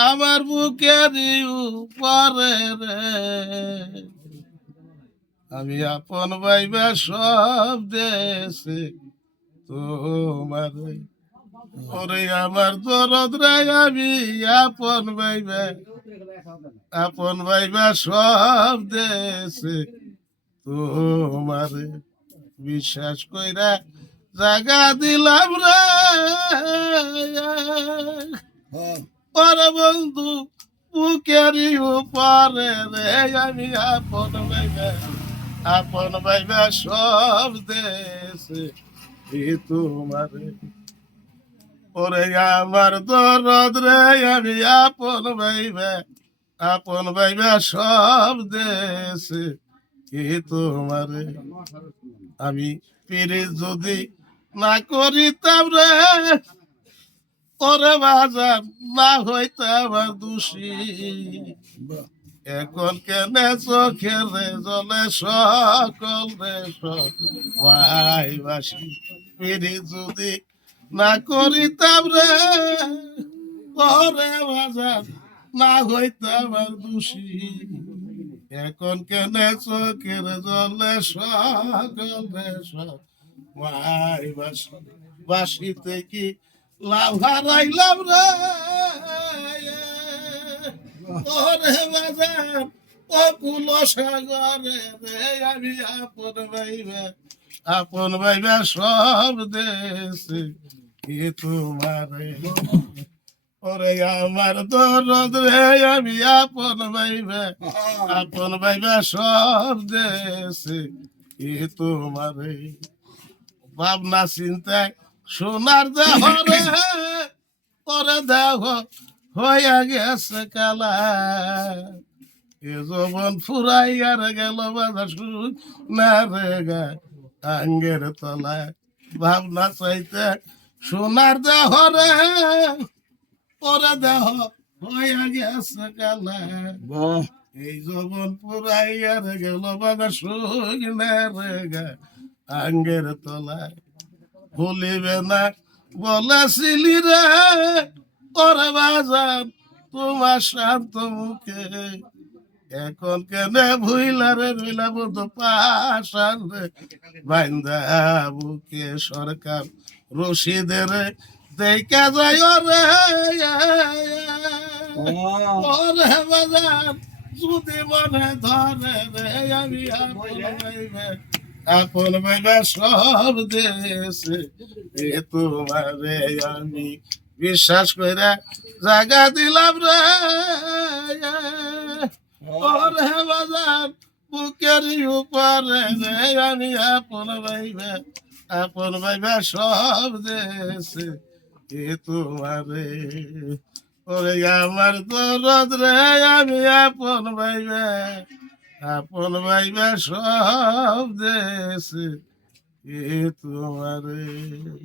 আমার বুকের উপরে রে আমি আপন ভাইবা সব দেশে তোমার ওরে আমার দরদ রে আমি আপন ভাইবা সব দেশে তোমার বিশ্বাস কইরা জাগা দিলাম রে ওরে বন্ধু বুকেরই উপরে রে আমি আপন ভাইবা সব দেশে তোমার ওরে আমার দরদ রে আমি আপন ভাইবা সব দেশে তোমার আমি ফিরে যদি না করিতাম রে ওরে বাজার না হইতাম আর দোষী এখন কেনে চোখের জলে সকল রে সবাইবাসী ফিরি যদি না করিতাম রে ওরে বাজার না হইতাম আর দোষী এখন কেনে চোখের জলে সকল রে সবাইবাসী বাসিতে কি লাভ হারাইলাম রে ওরে বাজার ও কুল সাগরে রে আমি আপন ভাইবা সব দেশে কি তোমারে ওরে আমার দরদ রে আমি আপন ভাইবা সব দেশে কি তোমারে ভাবনা চিন্তায় সোনার দেহ রে ওরে দেহ হইয়া গেছে কালা এ যখন ফুরাইয়ার গেল বাজা শুরু না রে গা আঙ্গের তলায় ভাবনা চাইতে সোনার দেহ রে ওরে দেহ হইয়া গেছে কালা এই যখন ফুরাইয়ার গেল বাজা শুরু না রে গা আঙ্গের তলায় ভুলিবে না বলেছিলি রে ওরে বাজার তোমার শান্ত মুখে এখন কেনে ভুইলা রে রইলা বন্ধু পাশান রে বাইন্দা বুকে সরকার রশিদের দেখা যায় রে ওরে বাজার যদি মনে ধরে রে আমি আপন ভাইবা সব দেশে তোমারে আমি বিশ্বাস করে জায়গা দিলাম রে ওরে বাজার বুকের উপরে রে আমি আপন ভাইবা সব দেশে তোমারে ওরে আমার দরদ রে আমি আপন ভাইবা সব দেশে তোমারে